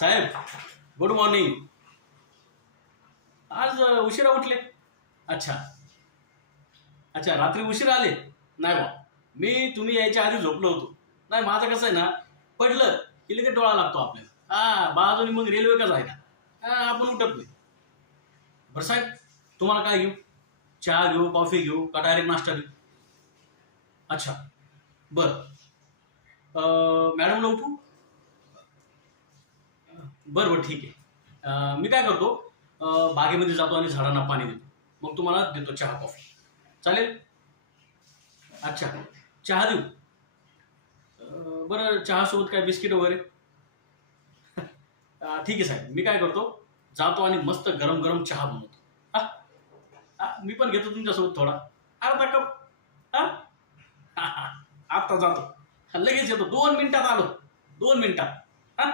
साहेब good morning. आज उशिरा उठले? अच्छा अच्छा, रात्री उशिरा आले? नाही बा, मी तुम्ही यायच्या आधी झोपलो होतो. नाही, माझं कसं आहे ना, पडलं की लगेच डोळा लागतो आपल्याला. बाजूने मग रेल्वे का जायना, आपण उठत नाही. बरं साहेब, तुम्हाला काय घेऊ? चहा घेऊ, कॉफी घेऊ का डायरेक्ट नाश्ता घेऊ? अच्छा बरं. मॅडमला उठू? बरं बरं ठीक आहे. मी काय करतो, बागेमध्ये जातो आणि झाडांना पाणी देतो, मग तुम्हाला देतो चहा कॉफी. चालेल? अच्छा, चहा देऊ? बरं, चहासोबत काय बिस्किट वगैरे? ठीक आहे साहेब, मी काय करतो, जातो आणि मस्त गरम गरम चहा बनवतो. हा मी पण घेतो तुमच्यासोबत थोडा, अर्धा कप. हा आत्ता जातो, लगेच येतो, 2 मिनिटात आलो, 2 मिनिटात. हा